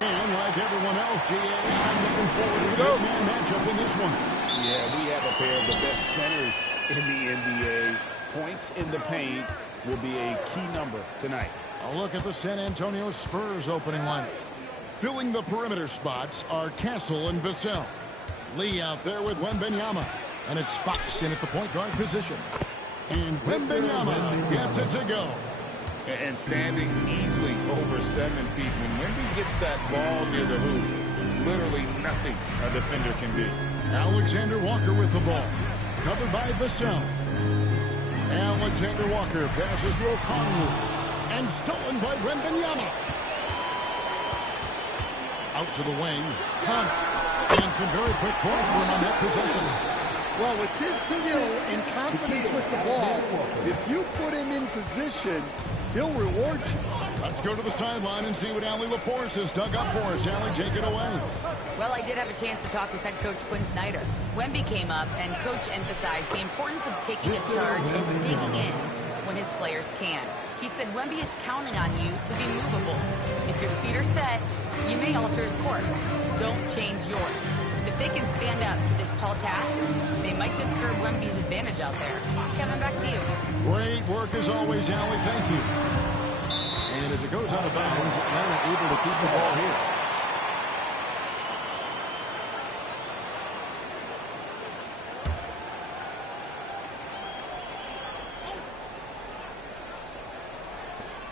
And like everyone else, GA, I'm looking forward to the big man matchup in this one. Yeah, we have a pair of the best centers in the NBA. Points in the paint will be a key number tonight. A look at the San Antonio Spurs opening lineup. Filling the perimeter spots are Castle and Vassell. Lee out there with Wembanyama. And it's Fox in at the point guard position. And Wembanyama gets it to go. And standing easily over 7 feet. When Wemby gets that ball near the hoop, literally nothing a defender can do. Alexander Walker with the ball. Covered by Vassell. Alexander Walker passes to Okongwu. And stolen by Wembanyama. Out to the wing. Connor. And some very quick points for him on that possession. Well, with his skill and confidence with the ball, if you put him in position, he'll reward you. Let's go to the sideline and see what Allie LaForce has dug up for us. Allie, take it away. Well, I did have a chance to talk with head coach Quinn Snyder. Wemby came up, and coach emphasized the importance of taking a charge and digging in when his players can. He said Wemby is counting on you to be movable. If your feet are set, you may alter his course. Don't change yours. If they can stand up to this tall task, they might just curb Wemby's advantage out there. Kevin, back to you. Great work as always, Allie. Thank you. And as it goes out of bounds, Atlanta able to keep the ball here.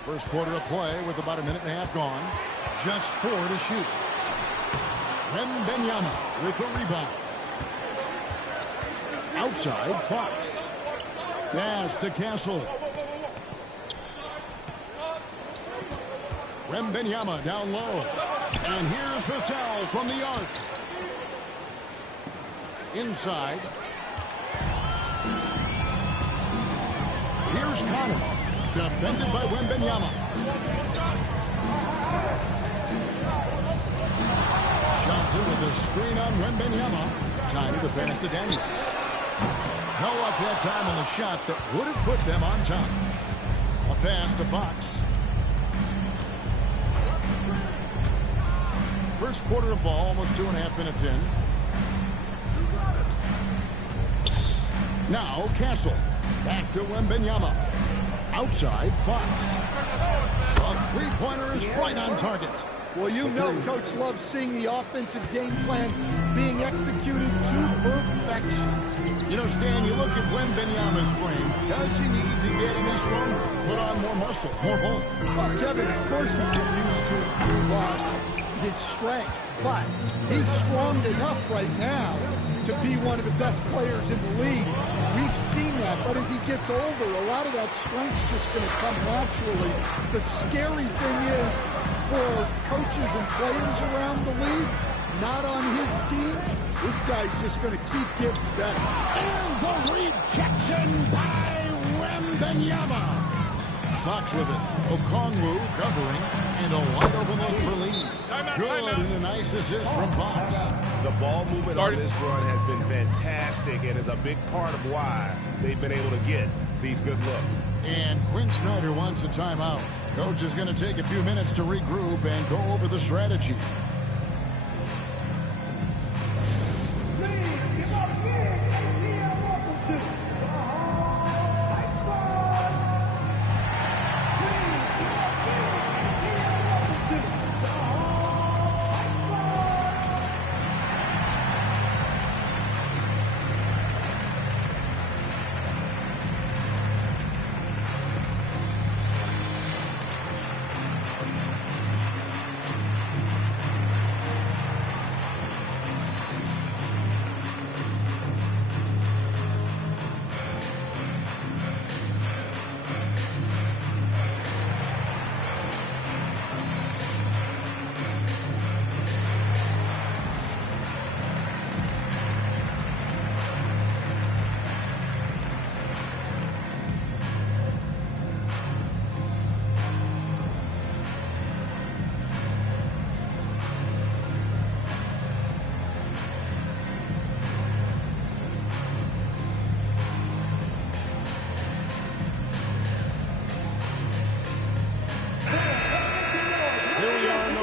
First quarter of play with about a minute and a half gone. Just 4 to shoot. Wembanyama with the rebound. Outside, Fox. Pass to Castle. Wembanyama down low. And here's Vassell from the arc. Inside. Here's Connor. Defended by Wembanyama. Johnson with a screen on Wembanyama. Time to pass to Daniels. No luck that time on the shot that would have put them on top. A pass to Fox. First quarter of ball, almost 2.5 minutes in. Now Castle. Back to Wembanyama. Outside, Fox. A three-pointer is right on target. Well, you know Coach loves seeing the offensive game plan being executed to perfection. You know, Stan, you look at Wembanyama's frame. Does he need to get any stronger? Put on more muscle, more bulk? Well, Kevin, of course he can use to improve on his strength. But he's strong enough right now to be one of the best players in the league. We've seen that, but as he gets older, a lot of that strength's just going to come naturally. The scary thing is, for coaches and players around the league, not on his team, this guy's just going to keep getting better. And the rejection by Wembanyama. Fox with it. Okongwu covering, and a wide open look for Lee. Good, and a nice assist from Fox. The ball movement on this run has been fantastic and is a big part of why they've been able to get these good looks. And Quinn Snyder wants a timeout. Coach is going to take a few minutes to regroup and go over the strategy.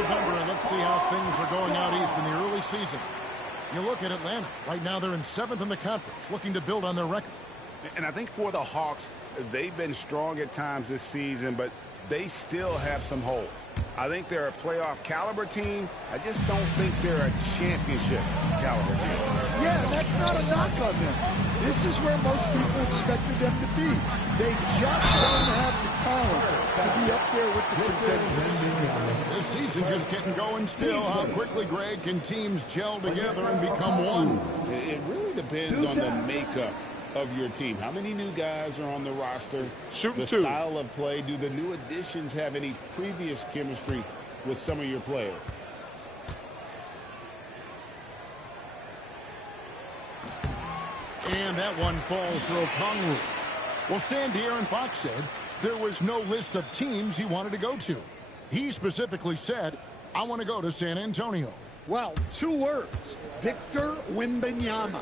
November, and let's see how things are going out east in the early season. You look at Atlanta. Right now they're in 7th in the conference, looking to build on their record. And I think for the Hawks, they've been strong at times this season, but they still have some holes. I think they're a playoff caliber team. I just don't think they're a championship caliber team. Yeah, that's not a knock on them. This is where most people expected them to be. They just don't have the talent to be up there with the contenders. This season just getting going still. How quickly, Greg, can teams gel together and become one? It really depends on the makeup of your team. How many new guys are on the roster? Shooting the two. Style of play. Do the new additions have any previous chemistry with some of your players? And that one falls for Okongwu. Well, Stan De'Aaron Fox said there was no list of teams he wanted to go to. He specifically said, I want to go to San Antonio. Well, 2 words, Victor Wembanyama.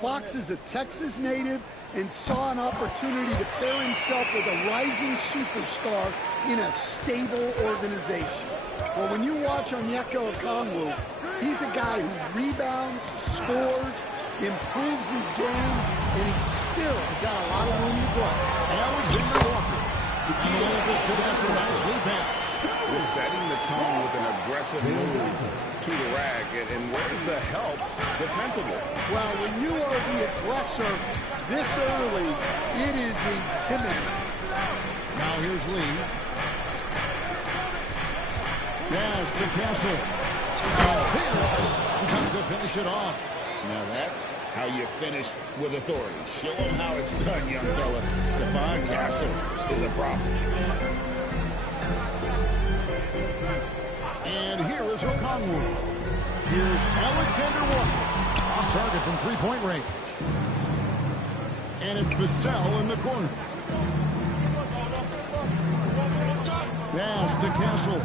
Fox is a Texas native and saw an opportunity to pair himself with a rising superstar in a stable organization. Well, when you watch Onyeka Okongwu, he's a guy who rebounds, scores, improves his game, and he's still got a lot of room to grow. Alexander Walker. And the Lakers good after a nice lead pass. Just setting the tone with an aggressive move to the rack. And where's the help defensively? Well, when you are the aggressor this early, it is intimidating. Now here's Lee. Yes, to Castle. And there's the time to finish it off. Now that's how you finish with authority. Show them how it's done, young fella. Stephon Castle is a problem. And here is Okongwu. Here's Alexander Walker. Off target from three-point range. And it's Vassell in the corner. Pass to Castle.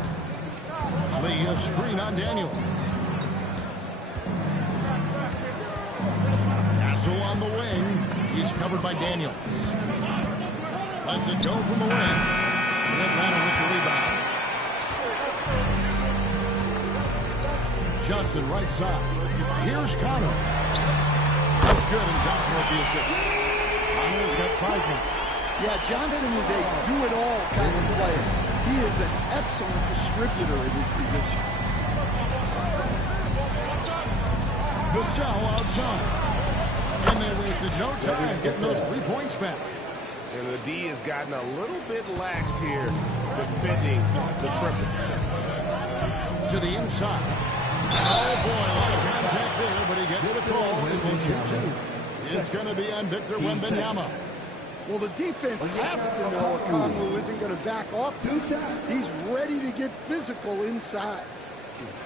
Lee, a screen on Daniels. Castle on the wing. He's covered by Daniels. Lets it go from the wing. And Atlanta with the rebound. Johnson right side. Here's Connor. That's good, and Johnson with the assist. Connor's got 5 now. Yeah, Johnson is a do-it-all kind of player. He is an excellent distributor in his position. Vassell outside. And they wasted no time getting those 3 points back. And the D has gotten a little bit laxed here defending the triple. To the inside. Oh, boy, a lot of contact there, but he gets the call and will shoot 2. It's going to be on Victor Wembanyama. Well, the defense has to know Okongwu isn't going to back off. He's ready to get physical inside.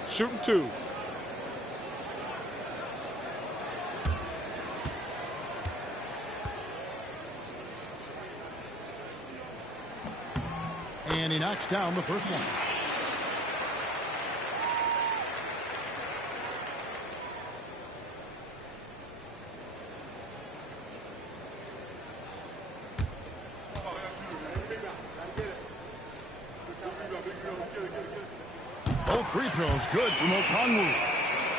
Shooting 2. And he knocks down the first one. Both free throws good from Okongwu.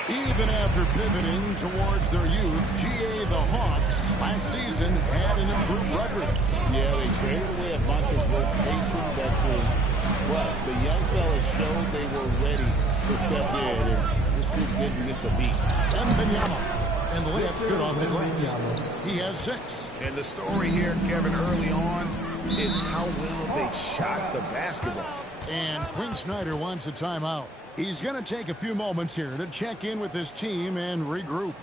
Even after pivoting towards their youth, GA the Hawks last season had an improved record. Yeah, they traded away a bunch of rotation veterans, but the young fellas showed they were ready to step in, and this group didn't miss a beat. Wembanyama. And the layup's good off the glass. He has 6. And the story here, Kevin, early on, is how well they shot the basketball. And Quinn Snyder wants a timeout. He's going to take a few moments here to check in with his team and regroup.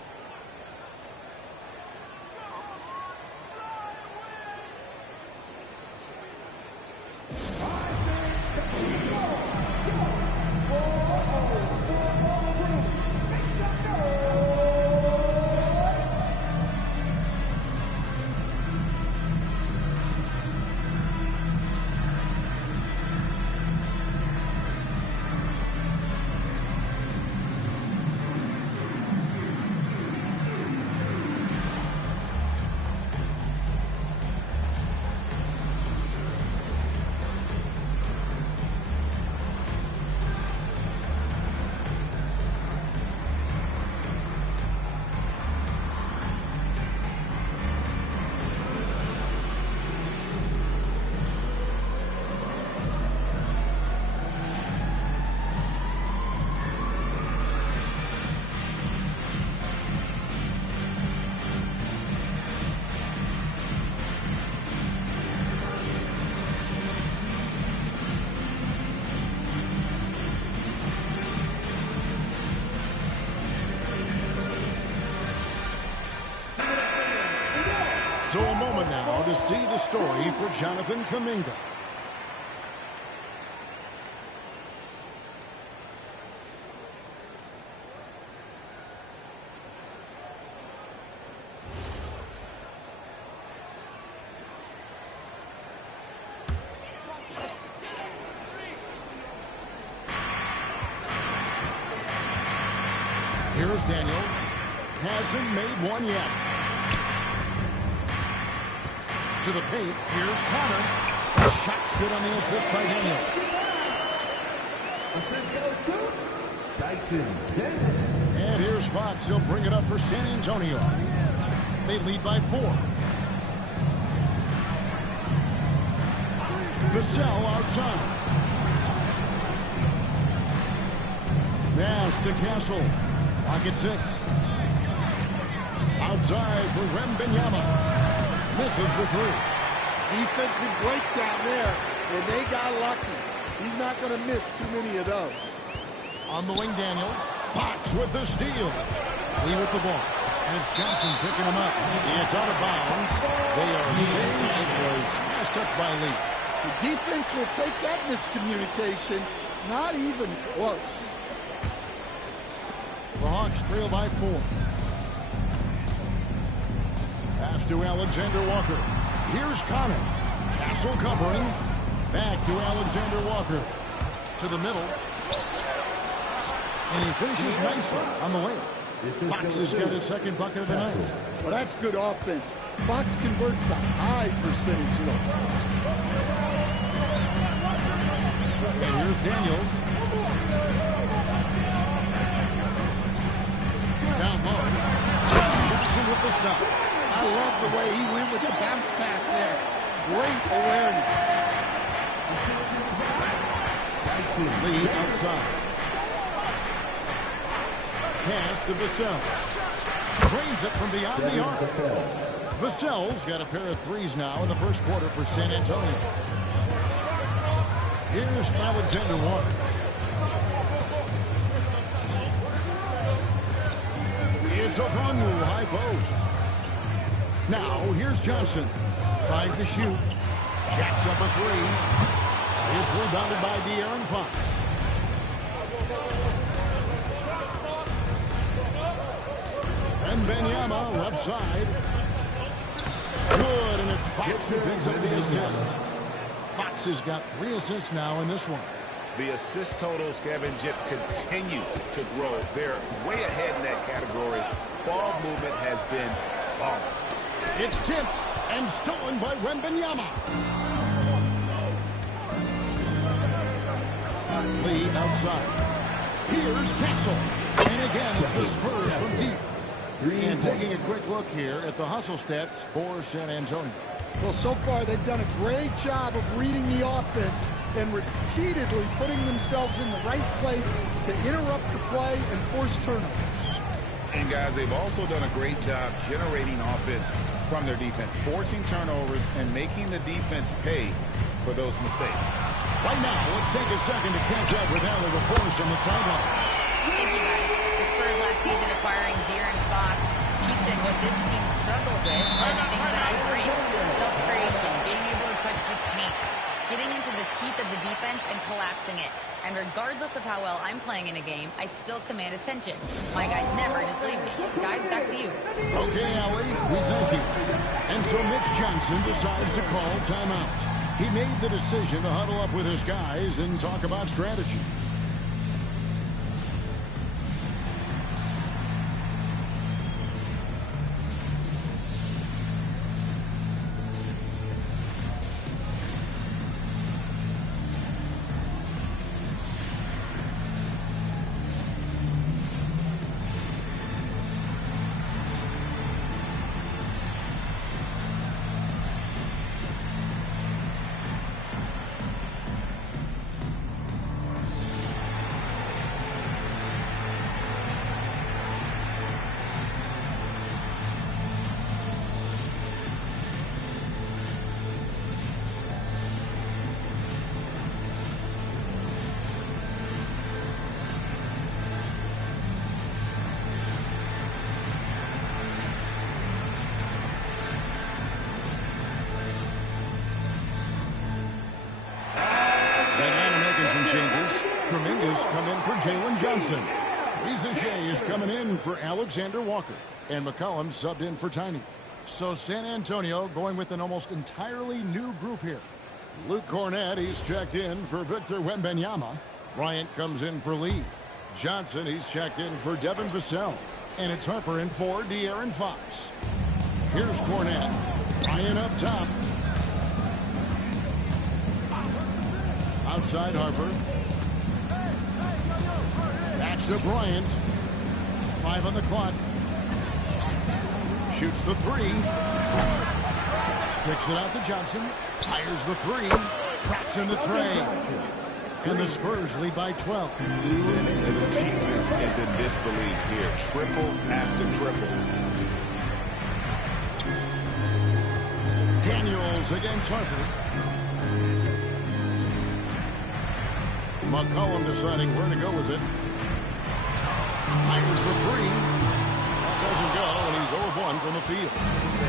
moment now to see the story for Jonathan Kuminga. Here's Daniels. Hasn't made one yet. To the paint. Here's Connor. The shot's good on the assist by Daniels. Assist goes to Dyson. And here's Fox. He'll bring it up for San Antonio. They lead by 4. Vassell outside. Pass to Castle. Pocket 6. Outside for Wembanyama. Misses the 3. Defensive breakdown there, and they got lucky. He's not going to miss too many of those. On the wing, Daniels. Fox with the steal. Lee with the ball. And it's Johnson picking him up. It's out of bounds. They are saying it was last touch by Lee. The defense will take that miscommunication. Not even close. The Hawks trail by 4. Pass to Alexander Walker. Here's Connor. Castle covering. Back to Alexander Walker. To the middle. And he finishes nicely on the way. Fox has got his second bucket of the night. Well, that's good offense. Fox converts the high percentage look. And here's Daniels. Down low. Johnson with the stop. I love the way he went with the bounce pass there. Great awareness. Lee outside. Pass to Vassell. Drains it from beyond the arc. Vassell's got a pair of threes now in the first quarter for San Antonio. Here's Alexander Walker. It's Okongwu, high post. Now, here's Johnson. 5 to shoot. Jacks up a 3. It's rebounded by De'Aaron Fox. Wembanyama, left side. Good, and it's Fox who picks up the assist. Fox has got 3 assists now in this one. The assist totals, Kevin, just continue to grow. They're way ahead in that category. Ball movement has been flawless. It's tipped and stolen by Wembanyama. Lee outside. Here's Castle. And again, it's the Spurs from deep. And taking a quick look here at the hustle stats for San Antonio. Well, so far they've done a great job of reading the offense and repeatedly putting themselves in the right place to interrupt the play and force turnovers. And guys, they've also done a great job generating offense from their defense, forcing turnovers and making the defense pay for those mistakes. Right now, let's take a second to catch up with Allie LaForce on the sideline. Thank you, guys. The Spurs last season acquiring De'Aaron Fox. He said what this team struggled with are the things that I agree. Self-creation, being able to touch the paint, getting into the teeth of the defense and collapsing it. And regardless of how well I'm playing in a game, I still command attention. My guys never just leave me. Guys, back to you. Okay, Allie, we thank you. And so Mitch Johnson decides to call timeout. He made the decision to huddle up with his guys and talk about strategy. come in for Jalen Johnson. Reza Shea is coming in for Alexander Walker. And McCollum subbed in for Tiny. So San Antonio going with an almost entirely new group here. Luke Cornett, he's checked in for Victor Wembanyama. Bryant comes in for Lee. Johnson, he's checked in for Devin Vassell. And it's Harper in for De'Aaron Fox. Here's Cornett. Bryant up top. Outside Harper. Back to Bryant. 5 on the clock. Shoots the 3. Kicks it out to Johnson. Fires the 3. Traps in the tray. And the Spurs lead by 12. And the defense is in disbelief here. Triple after triple. Daniels against Harper. McCollum deciding where to go with it. Fires the 3. That doesn't go, and he's 0 of 1 from the field.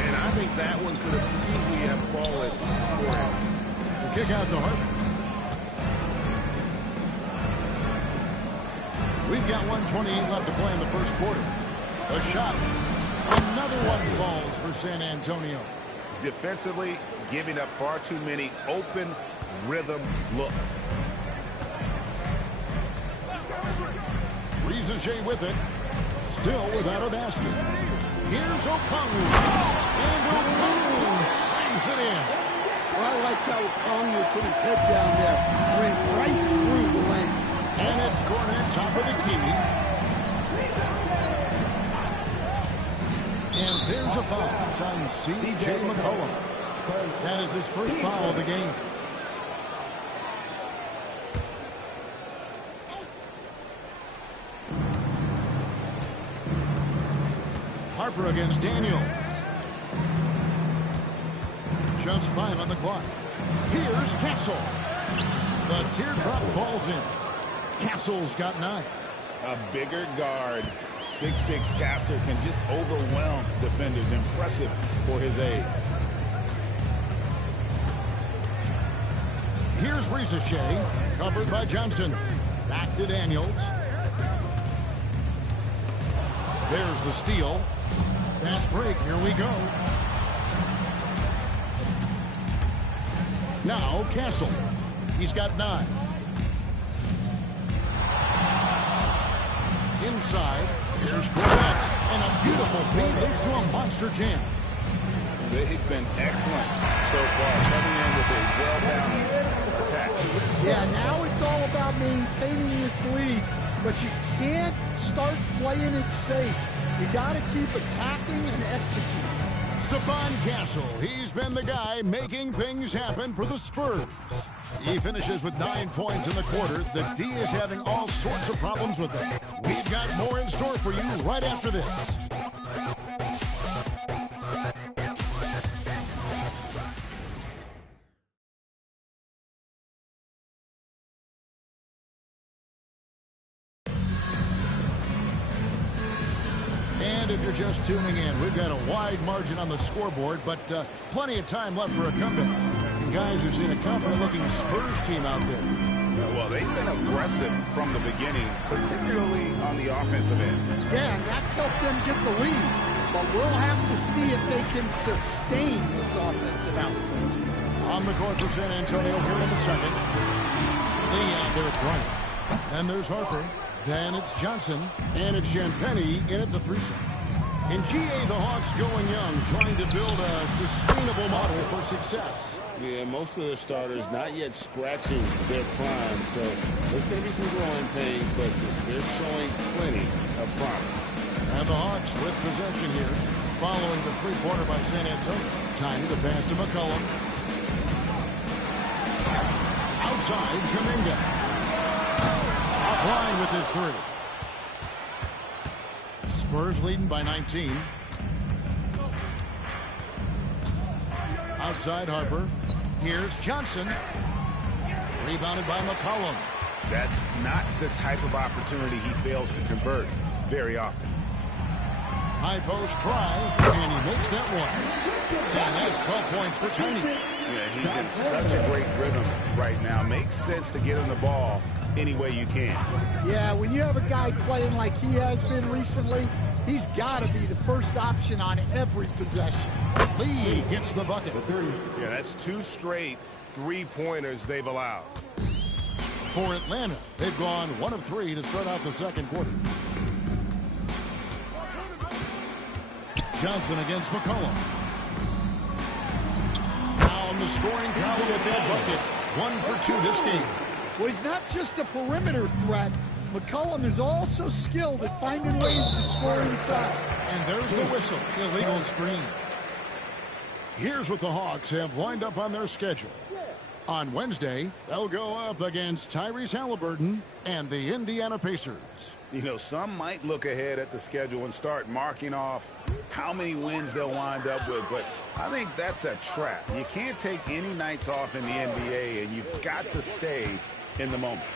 And I think that one could have easily have fallen for him. The kick out to Harper. We've got 1:28 left to play in the first quarter. A shot. Another one falls for San Antonio. Defensively, giving up far too many open rhythm looks. Reza Shea with it. Still without a basket. Here's Okongwu. And Okongwu slams it in. Well, I like how Okongwu put his head down there. Went right through the lane. And it's Cornett, top of the key. And there's a foul. It's on C.J. McCollum. That is his first foul of the game. Harper against Daniels. Just 5 on the clock. Here's Castle. The teardrop falls in. Castle's got 9. A bigger guard, 6'6" Castle, can just overwhelm defenders. Impressive for his age. Here's Reza Shea, covered by Johnson. Back to Daniels. There's the steal. Fast break, here we go. Now Castle. He's got 9. Inside, here's Cornett. And a beautiful feed leads to a monster jam. They've been excellent so far, coming in with a well-balanced attack. Yeah, now it's all about maintaining this lead, but you can't start playing it safe. You got to keep attacking and executing. Stephon Castle, he's been the guy making things happen for the Spurs. He finishes with 9 points in the quarter. The D is having all sorts of problems with it. We've got more in store for you right after this. And if you're just tuning in, we've got a wide margin on the scoreboard, but plenty of time left for a comeback. And guys, we've seen a confident-looking Spurs team out there. Well, they've been aggressive from the beginning, particularly on the offensive end. Yeah, and that's helped them get the lead. But we'll have to see if they can sustain this offensive output. On the court for San Antonio here in the second. Lee out there at Bryant. Then there's Harper. Then it's Johnson. And it's Champagnie in at the threesome. In GA, the Hawks going young, trying to build a sustainable model for success. Yeah, most of the starters not yet scratching their prime, so there's going to be some growing pains, but they're showing plenty of promise. And the Hawks with possession here, following the three-pointer by San Antonio. Time to pass to McCollum. Outside, Kuminga. Offline with his 3. Spurs leading by 19. Outside Harper. Here's Johnson. Rebounded by McCollum. That's not the type of opportunity he fails to convert very often. High post try, and he makes that one. And that's 12 points for Tiny. Yeah, he's in such a great rhythm right now. Makes sense to get him the ball any way you can. Yeah, when you have a guy playing like he has been recently, he's got to be the first option on every possession. Lee gets the bucket. Yeah, that's 2 straight three-pointers they've allowed. For Atlanta, they've gone 1 of 3 to start out the second quarter. Johnson against McCollum. Now on the scoring tally with that bucket. 1 for 2 this game. Well, he's not just a perimeter threat. McCollum is also skilled at finding ways to score inside. And there's the whistle. Illegal screen. Here's what the Hawks have lined up on their schedule. On Wednesday, they'll go up against Tyrese Halliburton and the Indiana Pacers. You know, some might look ahead at the schedule and start marking off how many wins they'll wind up with, but I think that's a trap. You can't take any nights off in the NBA, and you've got to stay in the moment.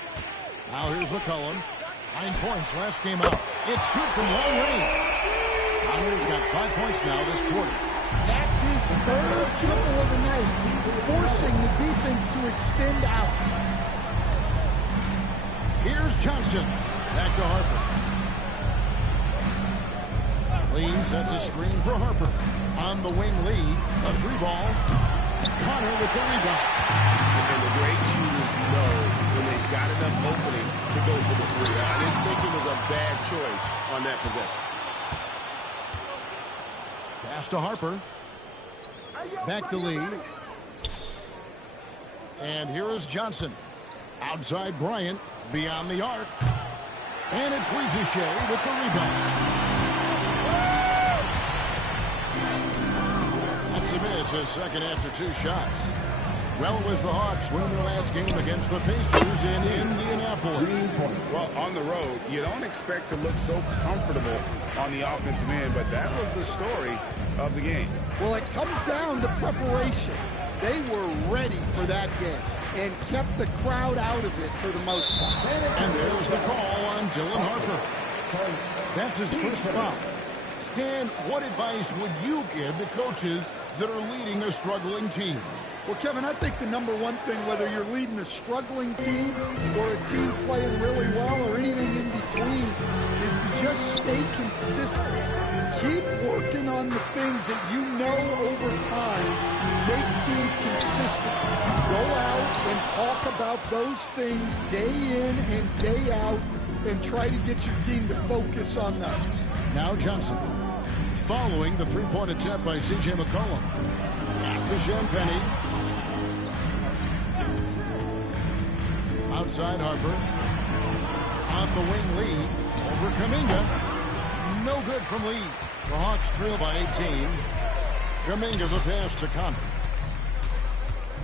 Now here's McCollum. 9 points last game out. It's good from long range. Connor's got 5 points now this quarter. That's his 3rd triple of the night, forcing the defense to extend out. Here's Johnson. Back to Harper. Lee sets a screen for Harper. On the wing, Lee. A 3-ball. Connor with the rebound. And the great shooters know when they've got enough opening to go for the 3. I didn't think it was a bad choice on that possession. Pass to Harper. Back to Lee. And here is Johnson. Outside Bryant. Beyond the arc. And it's Rieseshay with the rebound. That's a miss, his second after 2 shots. Well, it was the Hawks winning their last game against the Pacers in Indianapolis. Well, on the road, you don't expect to look so comfortable on the offensive end, but that was the story of the game. Well, it comes down to preparation. They were ready for that game and kept the crowd out of it for the most part. And there's the call on Dylan Harper. That's his first foul. Stan, what advice would you give the coaches that are leading a struggling team? Well, Kevin, I think the number one thing, whether you're leading a struggling team or a team playing really well or anything in between, is to just stay consistent. Keep working on the things that you know over time make teams consistent. Go out and talk about those things day in and day out and try to get your team to focus on that. Now Johnson. Following the 3-point attempt by C.J. McCollum. Pass to Champagnie. Outside Harper. On the wing, Lee. Over Kuminga. No good from Lee. The Hawks trail by 18. Kuminga the pass to Connor.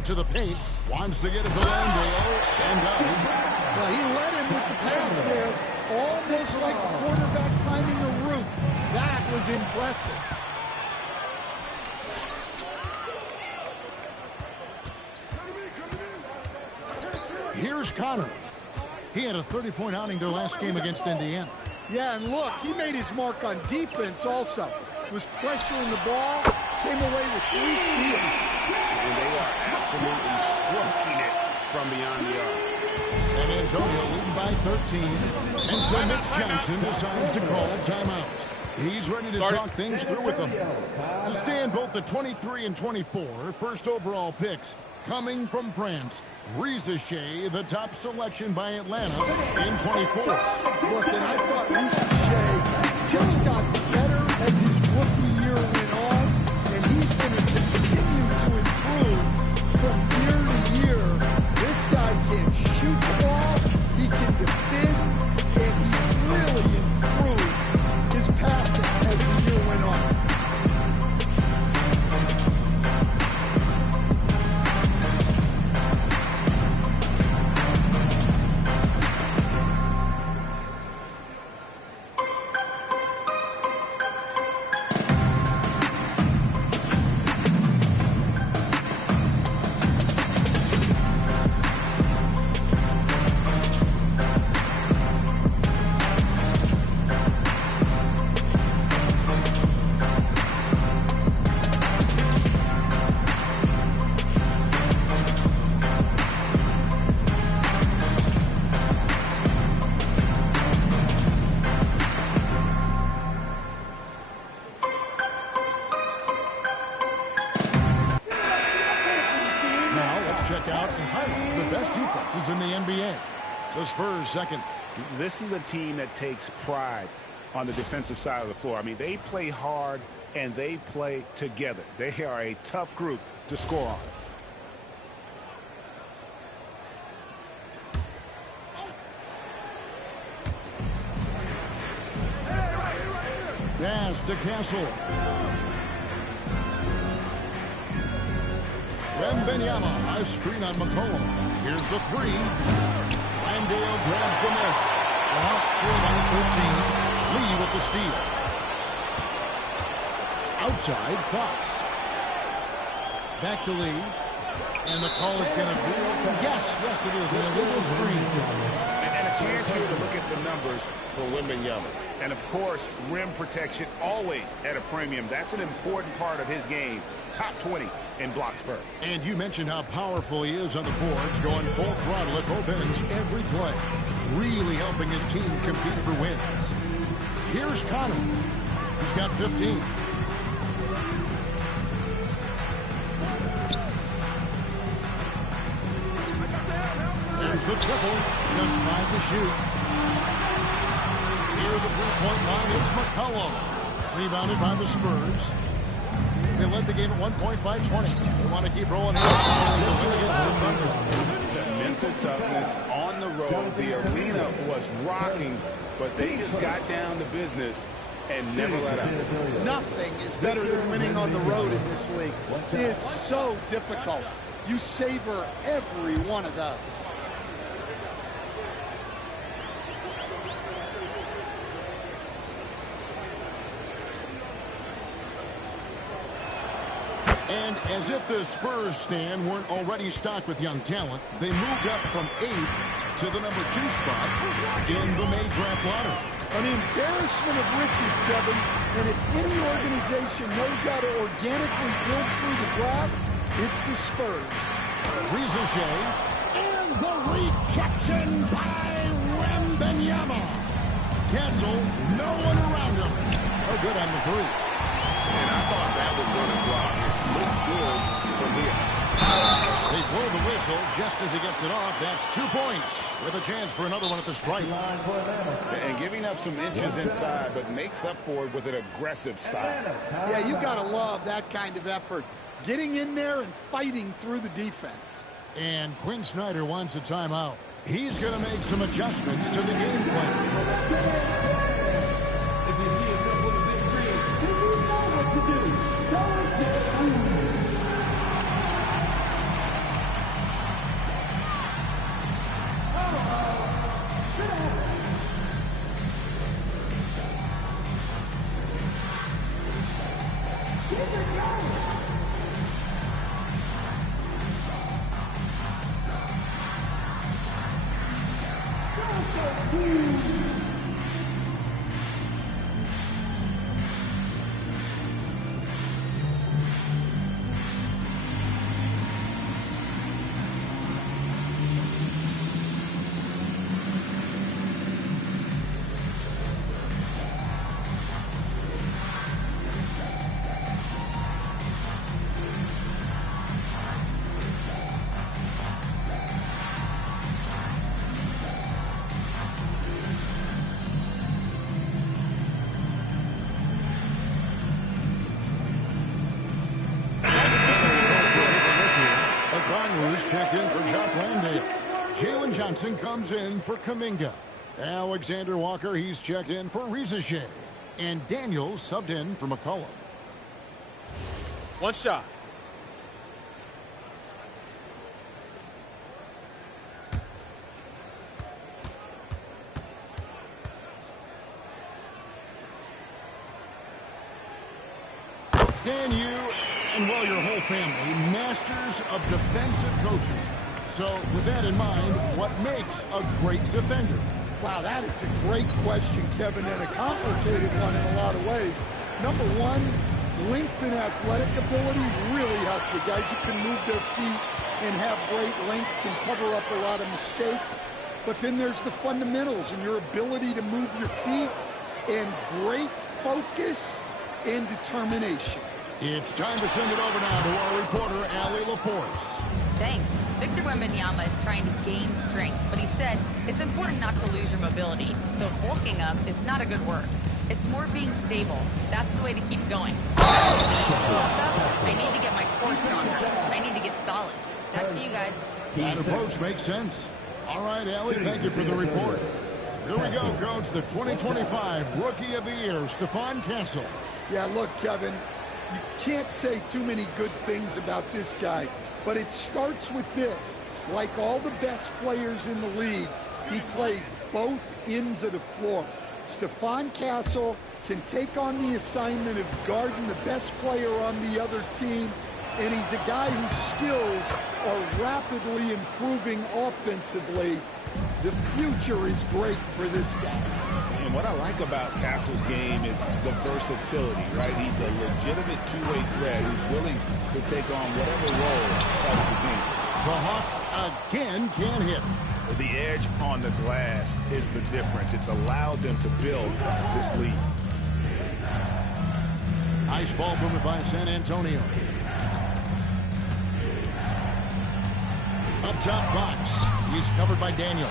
To the paint. Wants to get it to Landale. And does. Well, he led him with the pass there. Almost like a quarterback timing a route. That was impressive. Here's Connor. He had a 30-point outing their last game against Indiana. Yeah, and look, he made his mark on defense also. Was pressuring the ball, came away with 3 steals. And they are absolutely stroking it from beyond the arc. San Antonio leading by 13. And so Mitch Johnson decides to call timeout. He's ready to talk things through with them. To stand both the 23 and 24 first overall picks coming from France. Rieseshay, the top selection by Atlanta in 24. Look, and I thought Rieseshay just got better as his rookie year went on, and he's going to continue to improve from year to year. This guy can shoot the ball, he can defend, and he really improved his passing as the year went on. The Spurs second. This is a team that takes pride on the defensive side of the floor. I mean, they play hard and they play together. They are a tough group to score on. Pass to Castle. Wembanyama, a screen on McCollum. Here's the three. Landale grabs the miss. The Hawks trail by 13. Lee with the steal. Outside, Fox. Back to Lee. And the call is going to be... Yes, it is. An illegal screen. And a chance here to look at the numbers for Wembanyama. And, of course, rim protection always at a premium. That's an important part of his game. Top 20 in Bloxburg. And you mentioned how powerful he is on the boards, going full throttle at both ends every play. Really helping his team compete for wins. Here's Connor. He's got 15. There's the triple. Just 5 to shoot. Near the three-point line, it's McCollum. Rebounded by the Spurs. They led the game at 1 point by 20. They want to keep rolling here. The win against the Thunder. Mental toughness on the road. The arena was rocking, but they just got down to business and never let up. Nothing is better than winning on the road in this league. It's so difficult. You savor every one of those. And as if the Spurs stand weren't already stocked with young talent, they moved up from 8th to the number 2 spot in the May draft lottery. An embarrassment of riches, Kevin. And if any organization knows how to organically build through the draft, it's the Spurs. Rizachet, and the rejection by Wembanyama. Castle, no one around him. Oh, good on the three. And I thought that was going to block. Looks good from here. They blow the whistle just as he gets it off. That's 2 points with a chance for another one at the stripe. And giving up some inches inside, but makes up for it with an aggressive style. Yeah, you got to love that kind of effort. Getting in there and fighting through the defense. And Quinn Snyder wants a timeout. He's going to make some adjustments to the game plan. Checked in for Jock Landale. Jalen Johnson comes in for Kuminga. Alexander Walker, he's checked in for Rizachet. And Daniels subbed in for McCollum. One shot. Stan, you and, well, your whole family, masters of defensive coaching. So with that in mind, what makes a great defender? Wow, that is a great question, Kevin, and a complicated one in a lot of ways. Number one, length and athletic ability really help you. Guys who can move their feet and have great length can cover up a lot of mistakes. But then there's the fundamentals and your ability to move your feet and great focus and determination. It's time to send it over now to our reporter, Allie LaForce. Thanks. Victor Wembanyama is trying to gain strength, but he said it's important not to lose your mobility. So bulking up is not a good word. It's more being stable. That's the way to keep going. I need to get my core stronger. I need to get solid. Back to you guys. That approach makes sense. All right, Allie, thank you for the report. Here we go, Coach. The 2025 Rookie of the Year, Stephon Castle. Yeah, look, Kevin, you can't say too many good things about this guy, but it starts with this. Like all the best players in the league, he plays both ends of the floor. Stephon Castle can take on the assignment of guarding the best player on the other team, and he's a guy whose skills are rapidly improving offensively. The future is great for this guy. And what I like about Castle's game is the versatility, right? He's a legitimate two-way threat who's willing to take on whatever role helps the team. The Hawks again can't hit. The edge on the glass is the difference. It's allowed them to build this lead. Nice ball movement by San Antonio. Up top, Fox. He's covered by Daniels.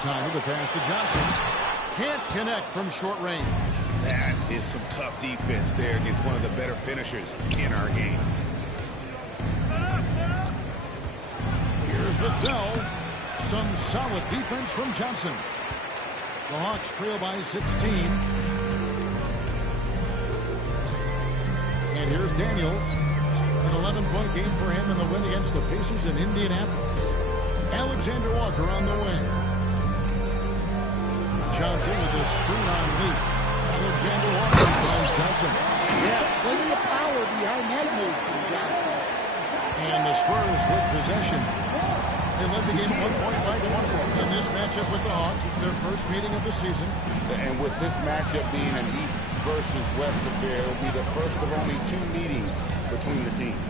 Time of the pass to Johnson. Can't connect from short range. That is some tough defense there against one of the better finishers in our game. Here's Vassell. Some solid defense from Johnson. The Hawks trail by 16. And here's Daniels. An 11-point game for him in the win against the Pacers in Indianapolis. Alexander Walker on the wing. Johnson with a screen on Lee. Alexander Walker finds Johnson. Yeah, plenty of power behind that move from Johnson. And the Spurs with possession. They led the game 1 point by 20. In this matchup with the Hawks, it's their first meeting of the season. And with this matchup being an East versus West affair, it'll be the first of only 2 meetings between the teams.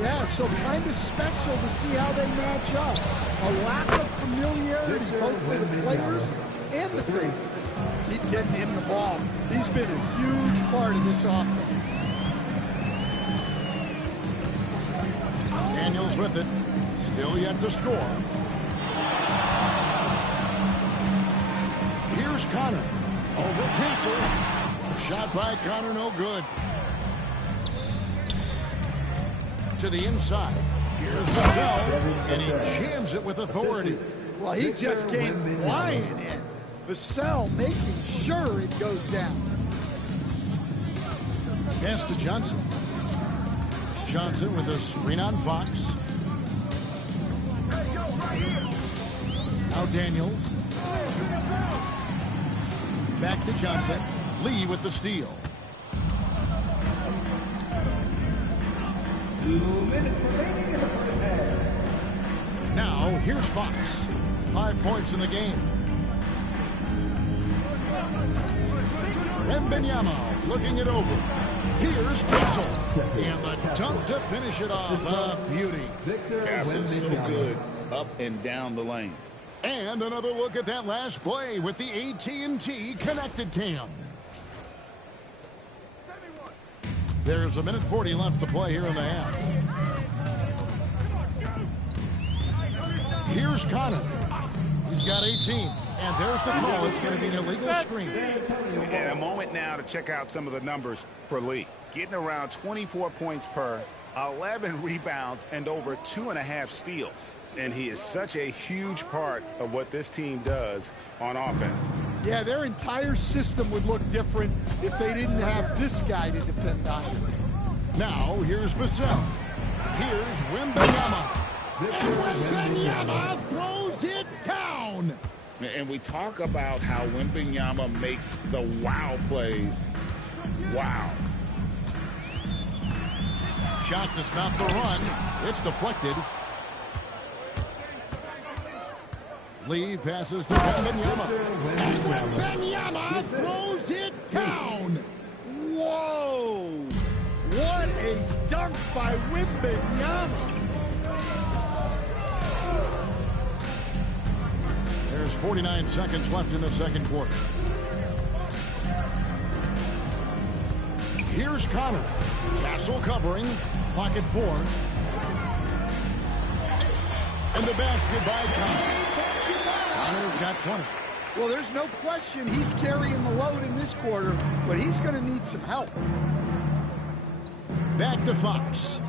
Yeah, so kind of special to see how they match up. A lack of familiarity both for the players and the favorites. Keep getting him the ball. He's been a huge part of this offense. Daniels with it. Still yet to score. Here's Connor. Over Castle. Shot by Connor, no good. To the inside. Here's Vassell. And he jams it with authority. Well, he just came flying in. Vassell making sure it goes down. Pass to Johnson. Johnson with a screen on Fox. Now Daniels. Back to Johnson. Lee with the steal. 2 minutes remaining in the first half. Now here's Fox. 5 points in the game. Wembanyama looking it over. Here's Castle. And the dunk to finish it off. A beauty. Castle's so good up and down the lane. And another look at that last play with the AT&T connected cam. There's 1:40 left to play here in the half. Here's Connor. He's got 18. And there's the call. It's going to be an illegal screen. And a moment now to check out some of the numbers for Lee. Getting around 24 points per, 11 rebounds, and over 2.5 steals. And he is such a huge part of what this team does on offense. Yeah, their entire system would look different if they didn't have this guy to depend on. Now, here's Vassell. Here's Wembanyama. And Wembanyama throws it down. And we talk about how Wembanyama makes the wow plays. Wow. Shot to stop the run. It's deflected. Lee passes to Wembanyama. And Wembanyama throws it down. Whoa! What a dunk by Wembanyama. There's 49 seconds left in the second quarter. Here's Connor. Castle covering. Pocket 4. And the basket by Connor. Connor's got 20. Well, there's no question he's carrying the load in this quarter, but he's going to need some help. Back to Fox.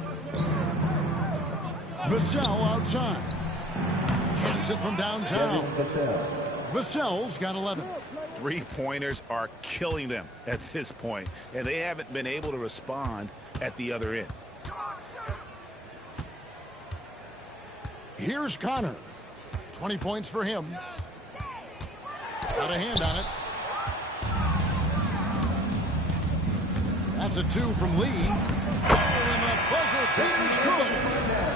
Vassell outside. Cans it from downtown. Vassell's got 11. Three-pointers are killing them at this point, and they haven't been able to respond at the other end. Here's Connor. 20 points for him. Got a hand on it. That's a 2 from Lee. And the buzzer beater's good.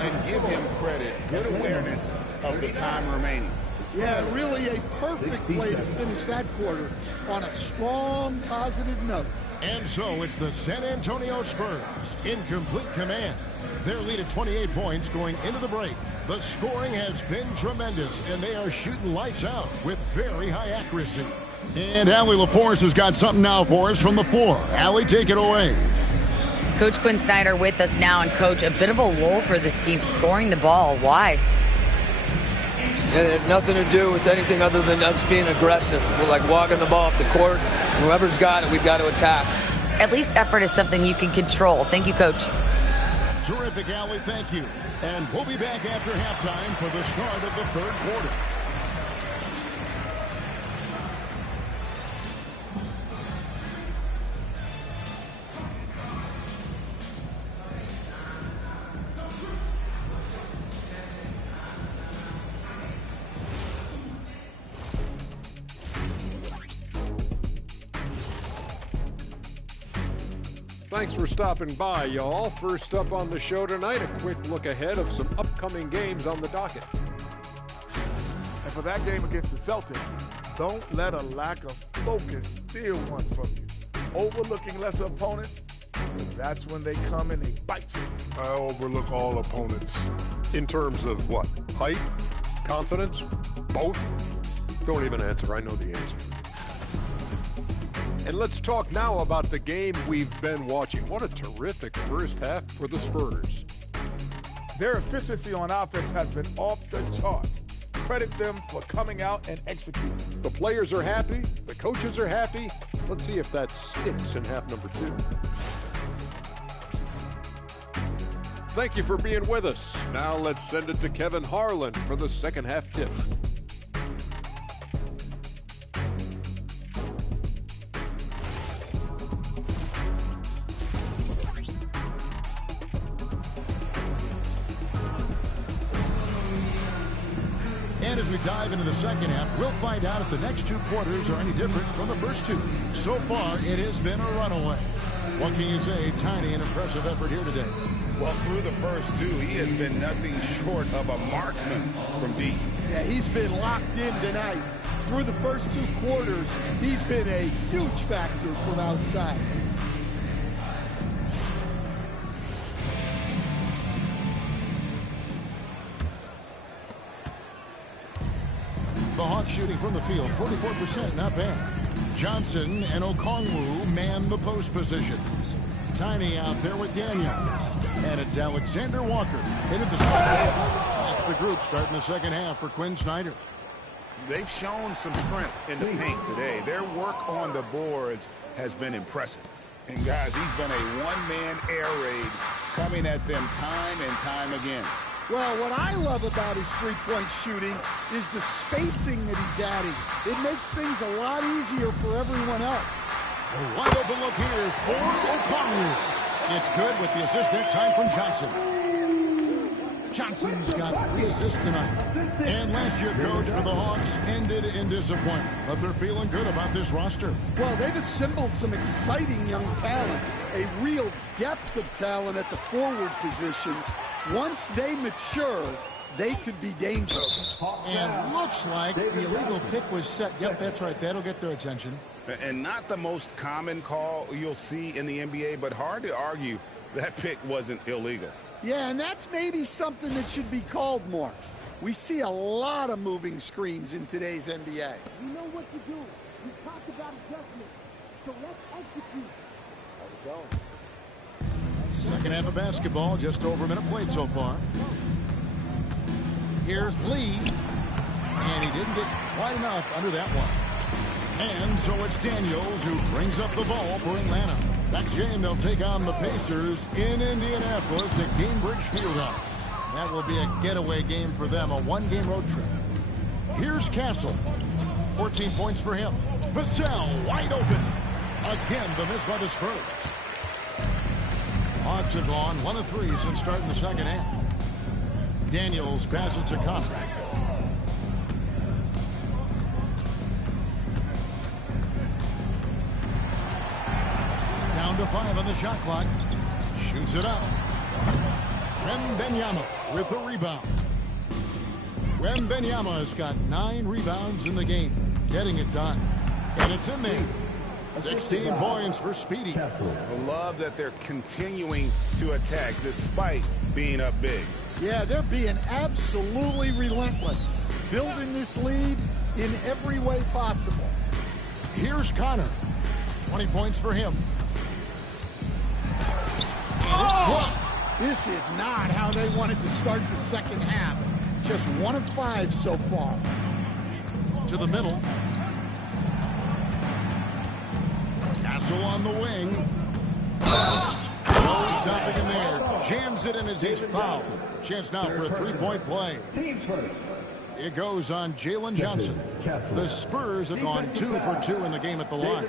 And give him credit. Good awareness of the time remaining. Yeah, really a perfect way to finish that quarter on a strong, positive note. And so it's the San Antonio Spurs in complete command. Their lead at 28 points going into the break. The scoring has been tremendous, and they are shooting lights out with very high accuracy. And Allie LaForce has got something now for us from the floor. Allie, take it away. Coach Quinn Snyder with us now. And, Coach, a bit of a lull for this team scoring the ball. Why? It had nothing to do with anything other than us being aggressive. We're like walking the ball up the court. Whoever's got it, we've got to attack. At least effort is something you can control. Thank you, Coach. Terrific, Allie. Thank you. And we'll be back after halftime for the start of the third quarter. Thanks for stopping by, y'all. First up on the show tonight, a quick look ahead of some upcoming games on the docket. And for that game against the Celtics, don't let a lack of focus steal one from you. Overlooking lesser opponents, that's when they come and they bite you. I overlook all opponents. In terms of what? Height? Confidence? Both? Don't even answer. I know the answer. And let's talk now about the game we've been watching. What a terrific first half for the Spurs. Their efficiency on offense has been off the charts. Credit them for coming out and executing. The players are happy. The coaches are happy. Let's see if that sticks in half number 2. Thank you for being with us. Now let's send it to Kevin Harlan for the second half tip. And as we dive into the second half, we'll find out if the next 2 quarters are any different from the first 2. So far, it has been a runaway. What can you say? Tiny and impressive effort here today. Well, through the first 2, he has been nothing short of a marksman from deep. Yeah, he's been locked in tonight. Through the first 2 quarters, he's been a huge factor from outside. The Hawks shooting from the field, 44%, not bad. Johnson and Okongwu man the post positions. Tiny out there with Daniels. And it's Alexander Walker into the spot. That's the group starting the second half for Quinn Snyder. They've shown some strength in the paint today. Their work on the boards has been impressive. And guys, he's been a one-man air raid coming at them time and time again. Well, what I love about his three-point shooting is the spacing that he's adding. It makes things a lot easier for everyone else. A wide open look here for Okongwu. It's good with the assist that time from Johnson. Johnson's got 3 assists tonight. And last year, Coach, for the Hawks ended in disappointment. But they're feeling good about this roster. Well, they've assembled some exciting young talent, a real depth of talent at the forward positions. Once they mature, they could be dangerous. And looks like the illegal pick was set. Yep, that's right. That'll get their attention. And not the most common call you'll see in the NBA, but hard to argue that pick wasn't illegal. Yeah, and that's maybe something that should be called more. We see a lot of moving screens in today's NBA. We know what to do. We talked about adjustment. So let's execute. Second half of basketball, just over a minute played so far. Here's Lee. And he didn't get quite enough under that one. And so it's Daniels who brings up the ball for Atlanta. Next game, they'll take on the Pacers in Indianapolis at Gainbridge Fieldhouse. That will be a getaway game for them, a one-game road trip. Here's Castle. 14 points for him. Vassell wide open. Again, the miss by the Spurs. Hawks have gone 1 of 3 since starting the second half. Daniels passes to Connor. Down to 5 on the shot clock. Shoots it up. Wembanyama with the rebound. Wembanyama has got 9 rebounds in the game. Getting it done. And it's in there. 16 points for Speedy. I love that they're continuing to attack despite being up big. Yeah, they're being absolutely relentless. Building this lead in every way possible. Here's Connor. 20 points for him. And it's blocked. This is not how they wanted to start the second half. Just 1 of 5 so far. To the middle. Castle on the wing. No stopping him there. Jams it in as he's fouled. Chance now for a three-point play. It goes on Jalen Johnson. The Spurs have gone 2 for 2 in the game at the line.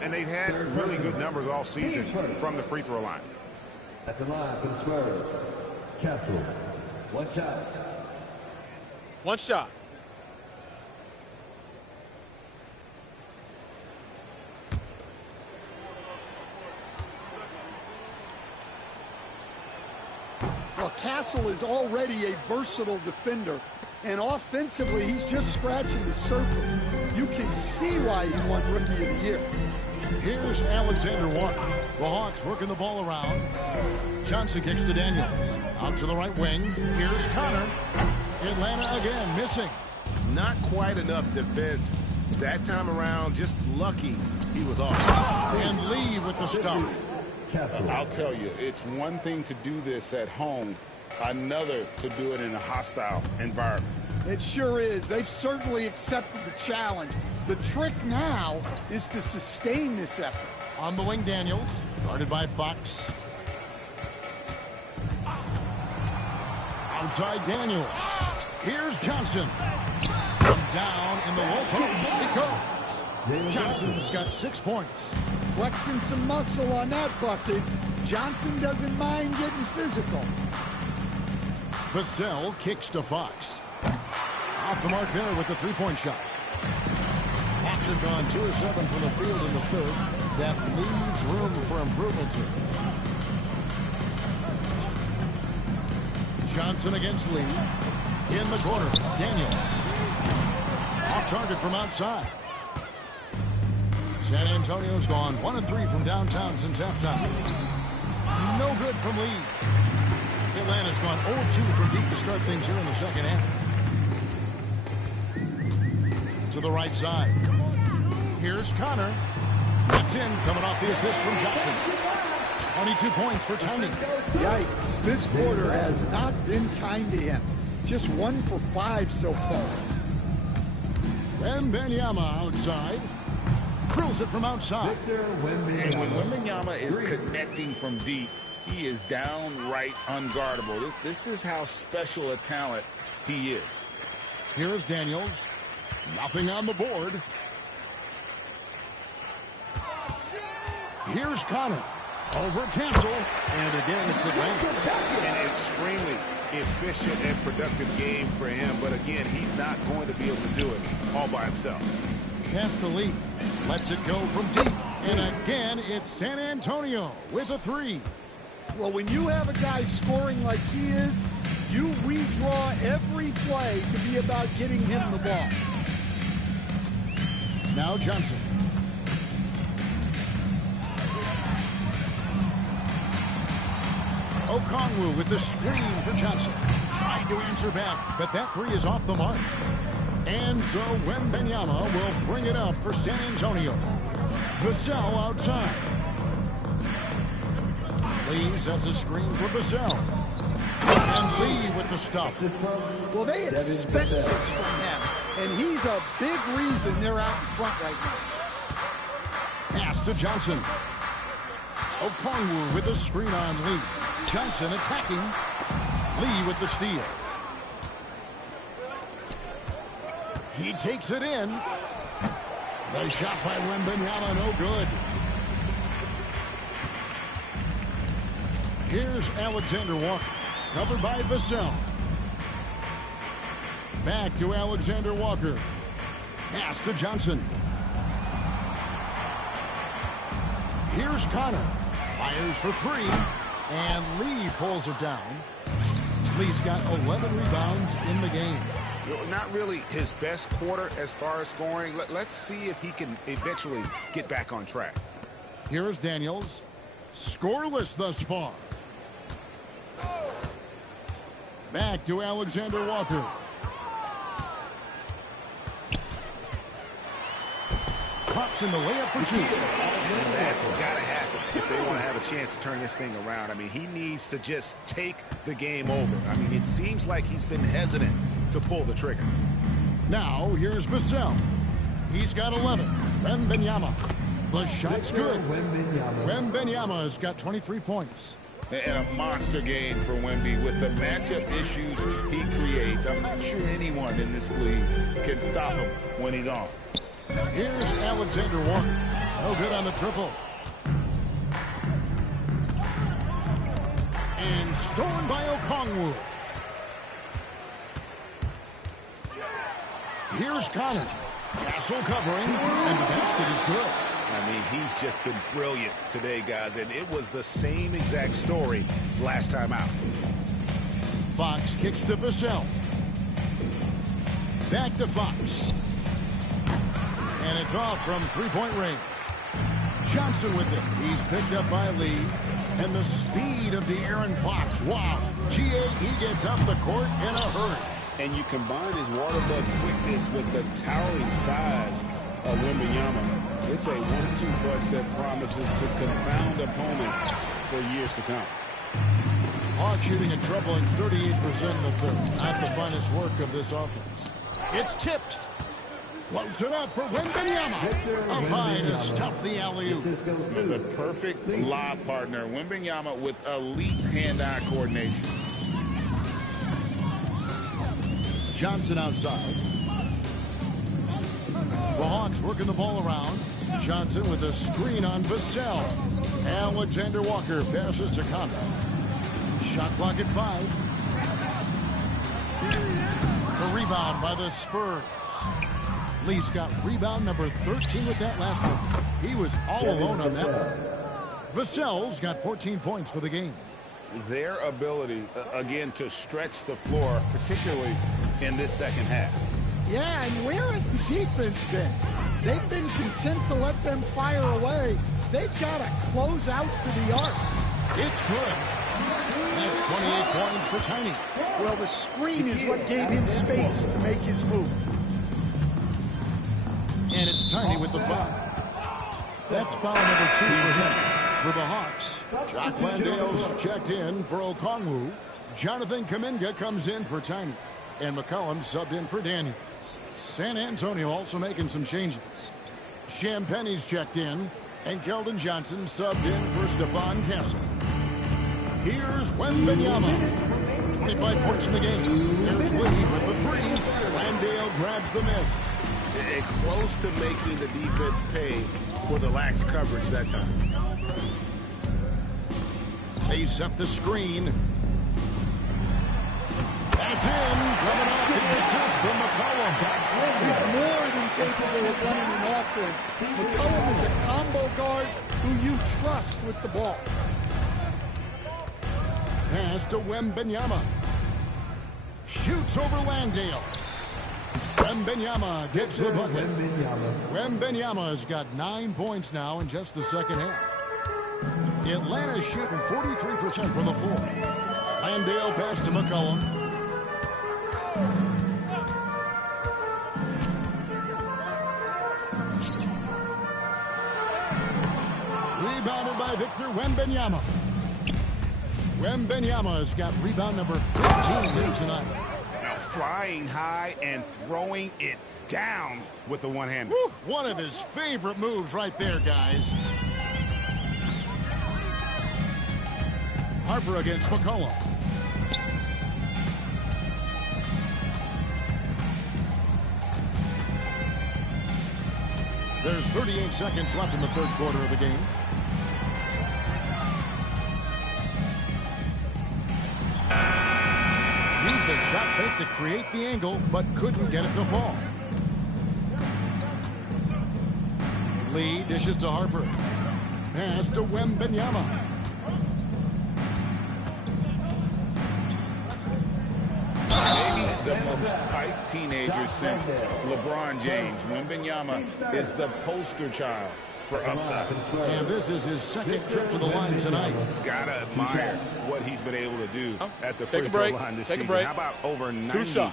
And they've had really good numbers all season from the free throw line. At the line for the Spurs, Castle. 1 shot. 1 shot. Well, Castle is already a versatile defender, and offensively, he's just scratching the surface. You can see why he won Rookie of the Year. Here's Alexander Walker. The Hawks working the ball around. Johnson kicks to Daniels. Out to the right wing. Here's Connor. Atlanta again missing. Not quite enough defense that time around. Just lucky he was off. And Lee with the stuff. I'll tell you, it's one thing to do this at home, another to do it in a hostile environment. It sure is. They've certainly accepted the challenge. The trick now is to sustain this effort. On the wing, Daniels, guarded by Fox. Outside Daniels. Here's Johnson. Down in the low post. It goes. Johnson's got 6 points. Flexing some muscle on that bucket. Johnson doesn't mind getting physical. Vassell kicks to Fox. Off the mark there with the three-point shot. Hawks have gone 2 of 7 from the field in the third. That leaves room for improvements here. Johnson against Lee. In the corner, Daniels. Off target from outside. San Antonio's gone 1 of 3 from downtown since halftime. No good from Lee. Atlanta's gone 0-2 from deep to start things here in the second half. To the right side. Here's Connor. That's in, coming off the assist from Johnson. 22 points for Tony. Yikes, this quarter has not been kind to him. Just 1 for 5 so far. Wembanyama outside. Drills it from outside. And when Wembanyama is connecting from deep, he is downright unguardable. This is how special a talent he is. Here is Daniels. Nothing on the board. Here's Connor. Over Castle. And again, it's Atlanta. An extremely efficient and productive game for him. But again, he's not going to be able to do it all by himself. Pass to Lee. Lets it go from deep. And again, it's San Antonio with a 3. Well, when you have a guy scoring like he is, you redraw every play to be about getting him the ball. Now Johnson. Okongwu with the screen for Johnson. Tried to answer back, but that 3 is off the mark. And so Wembanyama will bring it up for San Antonio. Vassell outside. Lee sets a screen for Vassell. And Lee with the stuff. Well, they expect this from him, and he's a big reason they're out in front right now. Pass to Johnson. Okongwu with a screen on Lee. Johnson attacking. Lee with the steal. He takes it in. The shot by Wembanyama, no good. Here's Alexander Walker, covered by Vassell. Back to Alexander Walker. Pass to Johnson. Here's Connor. Fires for three. And Lee pulls it down. Lee's got 11 rebounds in the game. Not really his best quarter as far as scoring. Let's see if he can eventually get back on track. Here's Daniels. Scoreless thus far. Back to Alexander Walker. Pops in the layup for two. And that's got to happen if they want to have a chance to turn this thing around. I mean, he needs to just take the game over. I mean, it seems like he's been hesitant to pull the trigger. Now, here's Vassell. He's got 11. Wembanyama. The shot's good. Wembanyama's got 23 points. And a monster game for Wemby with the matchup issues he creates. I'm not sure anyone in this league can stop him when he's on. Here's Alexander Walker. No good on the triple. And stolen by Okongwu. Here's Connor. Castle covering, and the basket is good. I mean, he's just been brilliant today, guys, and it was the same exact story last time out. Fox kicks to Vassell. Back to Fox. And it's off from three-point range. Johnson with it. He's picked up by Lee. And the speed of De'Aaron Fox. Wow. He gets up the court in a hurry. And you combine his water bug quickness with the towering size of Wembanyama. It's a 1-2 punch that promises to confound opponents for years to come. Hawks shooting in trouble in 38% in the third. Not the finest work of this offense. It's tipped. Floats it up for Wembanyama. Up high to stuff the alley-oop. The perfect lob partner. Wembanyama with elite hand-eye coordination. Johnson outside. The Hawks working the ball around. Johnson with a screen on Vassell. Alexander Walker passes to Connor. Shot clock at 5. The rebound by the Spurs. Lee's got rebound number 13 with that last one. He was all alone on that one. Vassell's got 14 points for the game. Their ability, again, to stretch the floor, particularly in this second half. Yeah, and where has the defense been? They've been content to let them fire away. They've got to close out to the arc. It's good. That's 28 points for Tiny. Well, the screen is what gave him space to make his move. And it's Tiny with the foul. That's foul number 2 for him. For the Hawks, Jock Landale's checked in for Okongwu. Jonathan Kuminga comes in for Tiny. And McCollum subbed in for Daniels. San Antonio also making some changes. Champagne's checked in. And Keldon Johnson subbed in for Stephon Castle. Here's Wembanyama. 25 points in the game. There's Lee with the 3. Landale grabs the miss. And close to making the defense pay for the lax coverage that time. They set the screen. That's in. Coming off the assist from McCollum. He's more than capable of running an offense. McCollum is a combo guard who you trust with the ball. Pass to Wembanyama. Shoots over Landale. Wembanyama gets the bucket. Wembanyama's got 9 points now in just the second half. Atlanta's shooting 43% from the floor. Landale pass to McCollum. Rebounded by Victor Wembanyama. Wembanyama's got rebound number 15 here tonight. Now flying high and throwing it down with the one-hander. One of his favorite moves right there, guys. Harper against McCollum. There's 38 seconds left in the third quarter of the game. Used a shot fake to create the angle, but couldn't get it to fall. Lee dishes to Harper. Pass to Wembanyama. Maybe the most hyped teenager since LeBron James. Wembanyama is the poster child for upside. And this is his second trip to the line tonight. Gotta admire what he's been able to do at the free throw line this season. How about over 90%?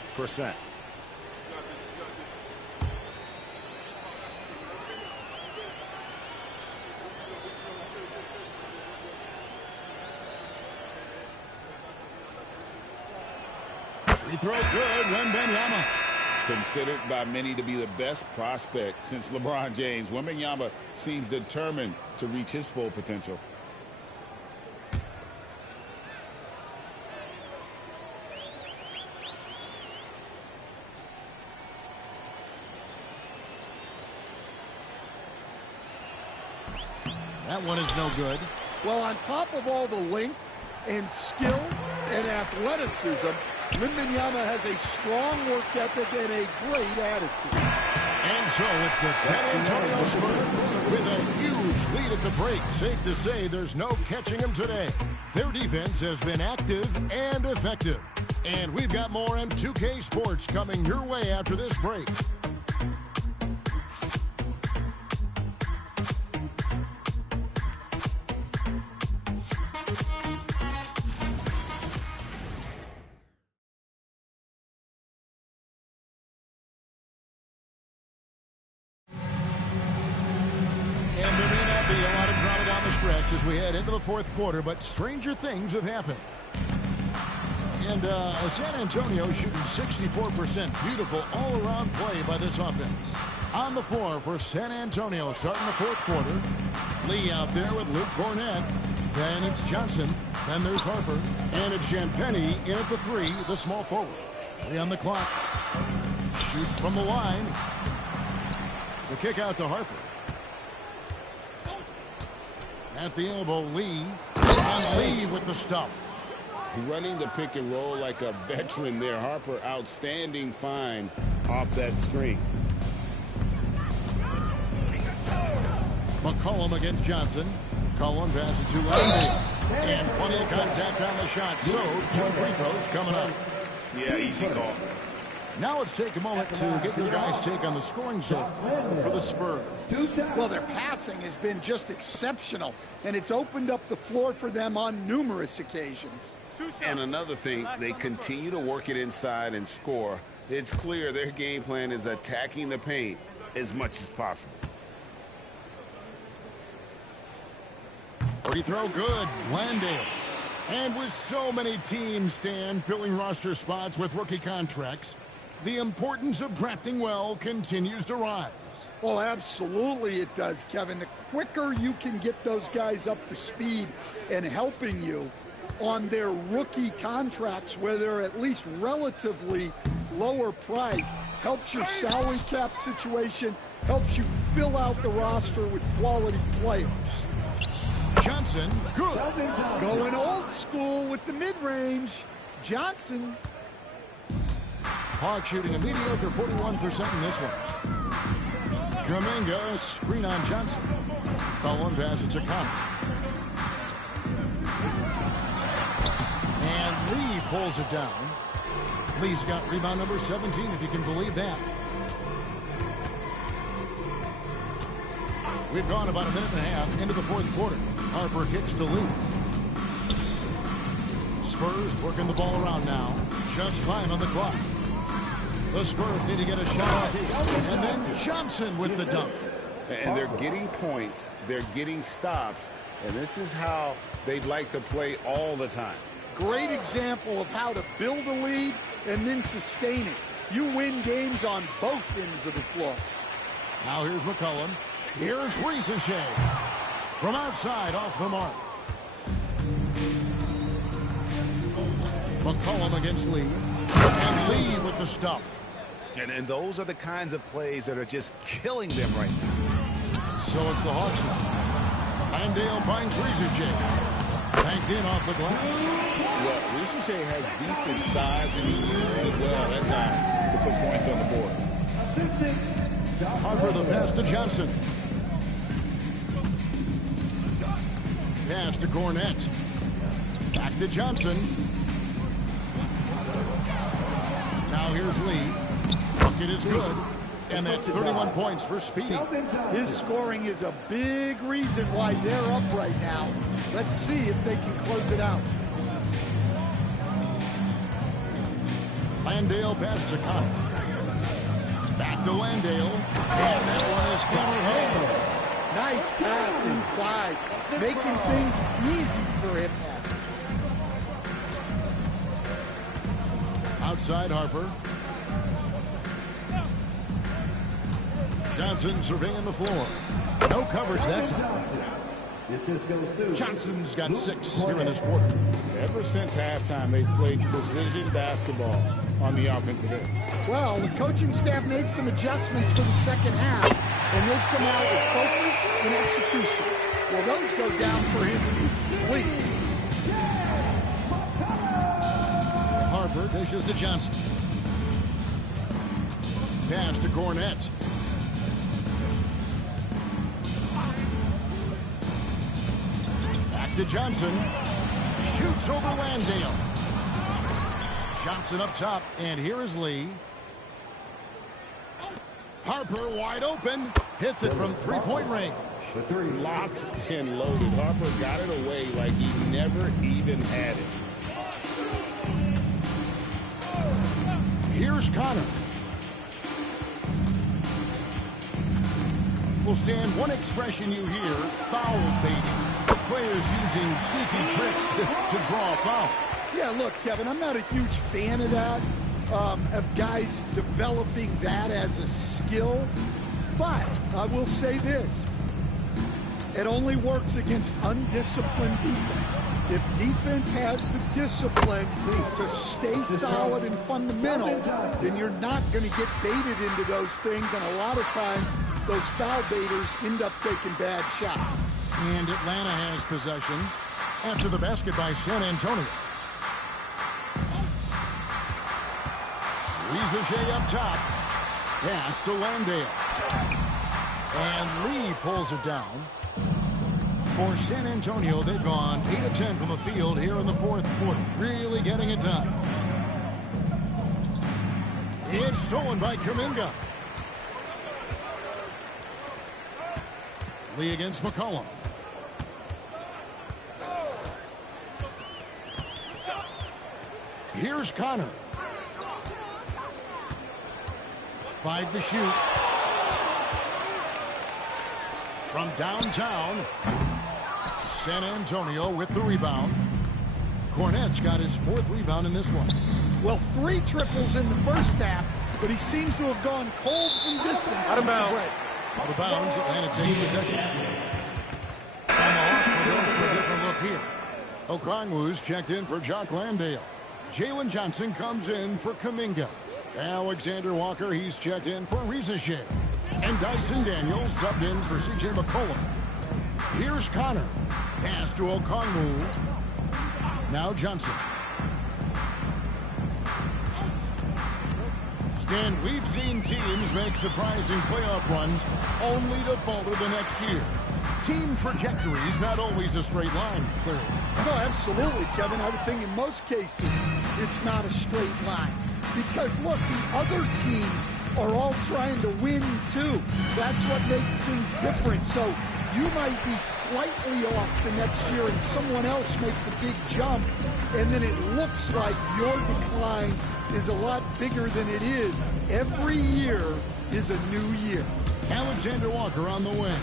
Free throw good, Wembanyama. Considered by many to be the best prospect since LeBron James, Wembanyama seems determined to reach his full potential. That one is no good. Well, on top of all the length and skill and athleticism, Wembanyama has a strong work ethic and a great attitude. And so it's the San Antonio Spurs with a huge lead at the break. Safe to say there's no catching them today. Their defense has been active and effective. And we've got more M2K Sports coming your way after this break. As we head into the fourth quarter, but stranger things have happened. And San Antonio shooting 64%. Beautiful all-around play by this offense. On the floor for San Antonio starting the fourth quarter. Lee out there with Luke Cornett. Then it's Johnson. Then there's Harper. And it's Champagnie in at the three, the small forward. 3 on the clock. Shoots from the line. The kick out to Harper. At the elbow, Lee. And Lee with the stuff. Running the pick and roll like a veteran there. Harper, outstanding find off that screen. McCollum against Johnson. McCollum passes to Lundy. And plenty of contact on the shot. So, 2 free throws coming up. Yeah, easy call. Now let's take a moment to get your guys' take on the scoring so far for the Spurs. Well, their passing has been just exceptional, and it's opened up the floor for them on numerous occasions. And another thing, they continue to work it inside and score. It's clear their game plan is attacking the paint as much as possible. Free throw good, Landale. And with so many teams, Stan, filling roster spots with rookie contracts, the importance of drafting well continues to rise. Well, absolutely it does, Kevin. The quicker you can get those guys up to speed and helping you on their rookie contracts where they're at least relatively lower priced, helps your salary cap situation, helps you fill out the roster with quality players. Johnson, good. Going old school with the mid-range. Johnson. Hawks shooting a mediocre 41% in this one. Kuminga, screen on Johnson. Collin passes to Connor. And Lee pulls it down. Lee's got rebound number 17, if you can believe that. We've gone about a minute and a half into the fourth quarter. Harper kicks to Lee. Spurs working the ball around now. Just 5 on the clock. The Spurs need to get a shot off. And then Johnson with the dunk. And they're getting points. They're getting stops. And this is how they'd like to play all the time. Great example of how to build a lead and then sustain it. You win games on both ends of the floor. Now here's McCollum. Here's Risacher. From outside, off the mark. McCollum against Lee. And Lee with the stuff. And those are the kinds of plays that are just killing them right now. So it's the Hawks now. Landale finds Risacher. Banked in off the glass. Well, Risacher has decent size, and he uses it well that time to put points on the board. Harper the pass to Johnson. Pass to Cornette. Back to Johnson. Now here's Lee. Bucket is good. And that's 31 points for Speedy. His scoring is a big reason why they're up right now. Let's see if they can close it out. Landale pass to Connor. Back to Landale. And that one is countered home. Nice pass inside, making things easy for him now. Outside Harper. Johnson surveying the floor. No coverage that time. Johnson's got 6 here in this quarter. Ever since halftime, they've played precision basketball on the offensive end. Well, the coaching staff made some adjustments for the second half, and they've come out with focus and execution. Well, those go down for him in his sleep. Harper dishes to Johnson. Pass to Cornette. Back to Johnson. Shoots over Landale. Johnson up top, and here is Lee. Harper wide open. Hits it from three-point range. Locked and loaded. Harper got it away like he never even had it. Here's Connor. Will stand one expression you hear, foul baiting. Players using sneaky tricks to draw a foul. Yeah, look, Kevin, I'm not a huge fan of that, of guys developing that as a skill. But I will say this. It only works against undisciplined defense. If defense has the discipline to stay solid and fundamental, then you're not going to get baited into those things. And a lot of times, those foul baiters end up taking bad shots. And Atlanta has possession after the basket by San Antonio. Risacher up top. Pass to Landale. And Lee pulls it down. For San Antonio, they've gone 8 of 10 from the field here in the fourth quarter. Really getting it done. It's stolen by Kuminga. Lee against McCollum. Here's Connor. 5 to shoot. From downtown, San Antonio with the rebound. Cornette's got his 4th rebound in this one. Well, 3 triples in the first half, but he seems to have gone cold from distance. Out of bounds. Out of bounds, Atlanta takes possession. And the Hawks will go for a different look here. Okongwu's checked in for Jock Landale. Jalen Johnson comes in for Kuminga. Alexander Walker, he's checked in for Risacher. And Dyson Daniels subbed in for C.J. McCollum. Here's Connor. Pass to Okongwu. Now Johnson. Stan, we've seen teams make surprising playoff runs only to falter the next year. Team trajectories not always a straight line, clearly. No, absolutely, Kevin. I would think in most cases it's not a straight line. Because, look, the other teams are all trying to win, too. That's what makes things different. So you might be slightly off the next year and someone else makes a big jump, and then it looks like your decline is a lot bigger than it is. Every year is a new year. Alexander Walker on the wing.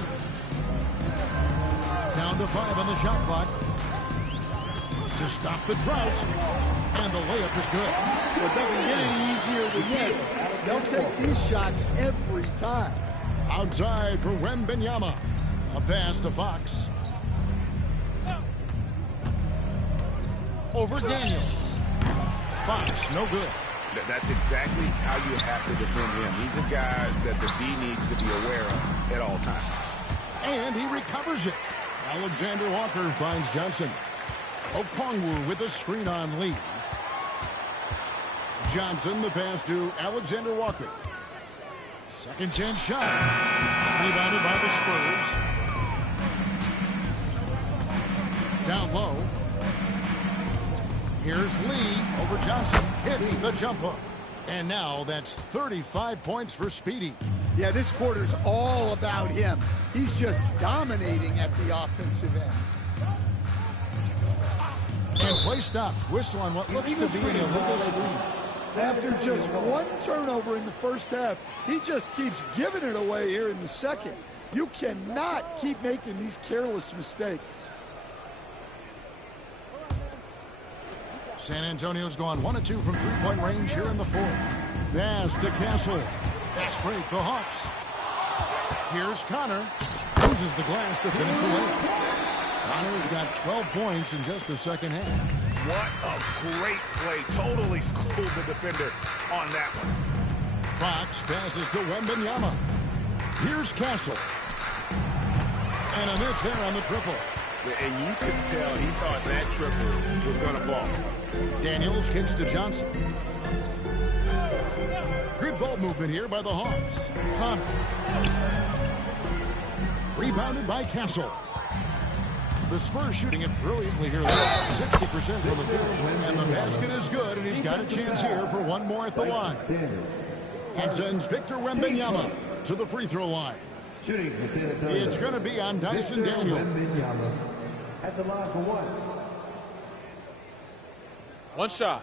Down to 5 on the shot clock. to stop the drought. And the layup is good. Well, it doesn't get any easier than this. They'll take these shots every time. Outside for Wembanyama. A pass to Fox. Over Daniels. Fox, no good. That's exactly how you have to defend him. He's a guy that the D needs to be aware of at all times. And he recovers it. Alexander Walker finds Johnson. Okongwu with a screen on Lee. Johnson, the pass to Alexander Walker. Second chance shot. Rebounded by the Spurs. Down low. Here's Lee over Johnson. Hits the jump hook. And now that's 35 points for Speedy. Yeah, this quarter's all about him. He's just dominating at the offensive end. And play stops. Whistle on what looks to be an illegal screen. After just one turnover in the first half, he just keeps giving it away here in the second. You cannot keep making these careless mistakes. San Antonio's gone 1 of 2 from three-point range here in the fourth. Pass to Castle. Fast break, the Hawks. Here's Connor. Loses the glass to finish the layup. Connor's got 12 points in just the second half. What a great play. Totally schooled the defender on that one. Fox passes to Wembanyama. Here's Castle. And a miss there on the triple. And you could tell he thought that triple was going to fall. Daniels kicks to Johnson. Good ball movement here by the Hawks. Connor. Rebounded by Castle. The Spurs shooting it brilliantly here. 60% from the field. And the basket is good, and he's got a chance here for one more at the line. And sends Victor Wembanyama to the free throw line. It's going to be on Dyson Daniels. At the line for one. One shot.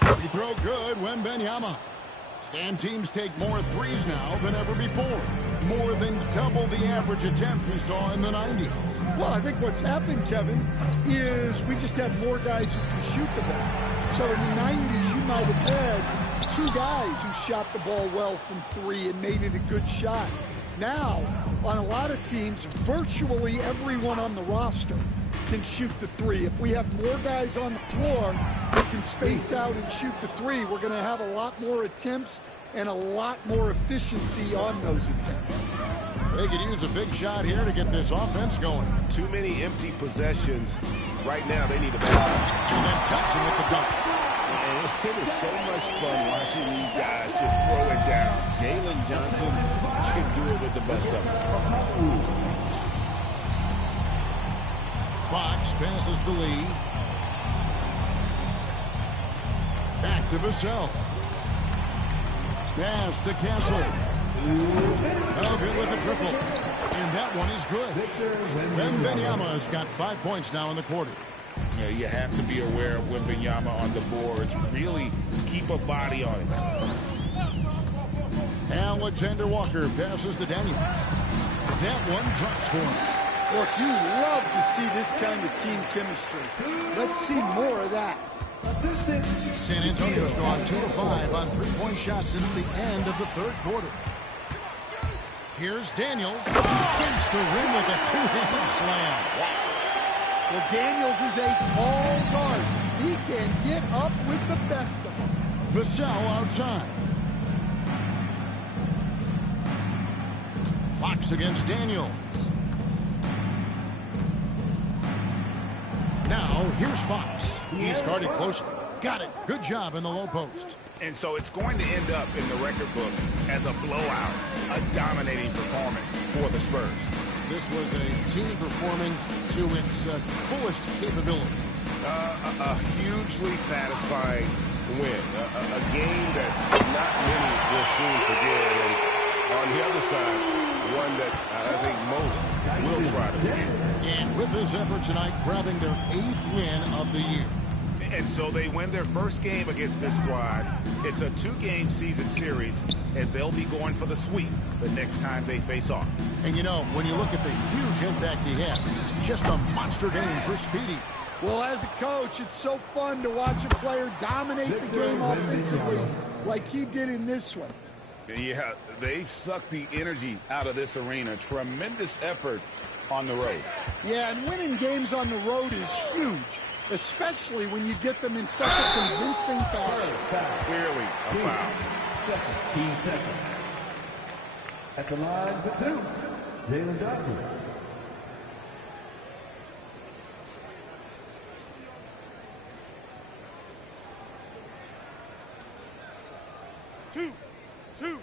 Free throw good, Wembanyama. Stan teams take more threes now than ever before. More than double the average attempts we saw in the 90s. Well, I think what's happened, Kevin, is we just have more guys who can shoot the ball. So in the 90s, you might have had 2 guys who shot the ball well from 3 and made it a good shot. Now, on a lot of teams, virtually everyone on the roster can shoot the 3. If we have more guys on the floor that can space out and shoot the 3, we're going to have a lot more attempts and a lot more efficiency on those attempts. They could use a big shot here to get this offense going. Too many empty possessions. Right now, they need a basket. And then Johnson with the dunk. And it was so much fun watching these guys just throw it down. Jalen Johnson can do it with the best of them. Fox passes to Lee. Back to Vassell. Pass to Castle. Oh, good with the triple. And that one is good. Wembanyama has got 5 points now in the quarter. You know, you have to be aware of Wembanyama on the boards. Really keep a body on him. Alexander Walker passes to Daniels. That one drops for him. Look, you love to see this kind of team chemistry. Let's see more of that. San Antonio's gone 2 of 5 on three-point shots since the end of the third quarter. Here's Daniels. Against the rim with a two-handed slam. Well, Daniels is a tall guard. He can get up with the best of them. Vassell outside. Fox against Daniels. Now, here's Fox. He's guarded closely. Got it. Good job in the low post. And so it's going to end up in the record books as a blowout, a dominating performance for the Spurs. This was a team performing to its fullest capability. A hugely satisfying win. A game that not many will soon forget. And on the other side, one that I think most will try to forget. And with this effort tonight, grabbing their 8th win of the year. And so they win their first game against this squad. It's a 2-game season series, and they'll be going for the sweep the next time they face off. And you know, when you look at the huge impact he had, just a monster game for Speedy. Well, as a coach, it's so fun to watch a player dominate the game offensively like he did in this one. Yeah, they've sucked the energy out of this arena. Tremendous effort on the road. Yeah, and winning games on the road is huge, especially when you get them in such a convincing fashion. Clearly a foul. Team second. At the line for 2, Jalen Johnson. Two.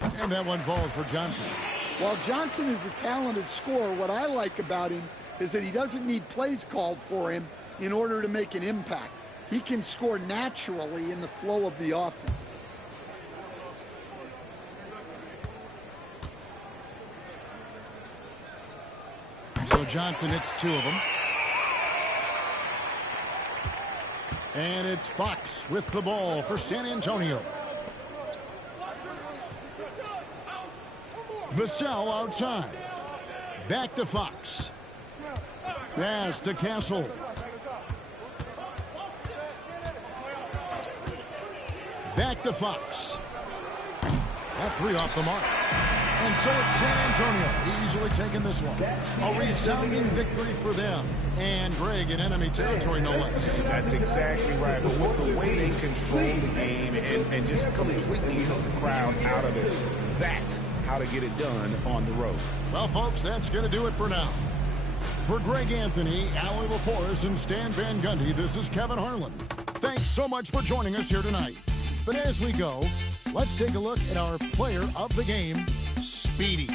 And that one falls for Johnson. While Johnson is a talented scorer, what I like about him is that he doesn't need plays called for him in order to make an impact. He can score naturally in the flow of the offense. So Johnson hits 2 of them. And it's Fox with the ball for San Antonio. Vassell outside. Back to Fox. Pass to Castle. Back to Fox. That 3 off the mark. And so it's San Antonio easily taking this one. A resounding victory for them. And Greg in enemy territory, no less. That's exactly right. But with the way they controlled the game and just completely took the crowd out of it, that's how to get it done on the road. Well, folks, that's going to do it for now. For Greg Anthony, Allie LaForest, and Stan Van Gundy, this is Kevin Harlan. Thanks so much for joining us here tonight. But as we go, let's take a look at our player of the game, Speedy.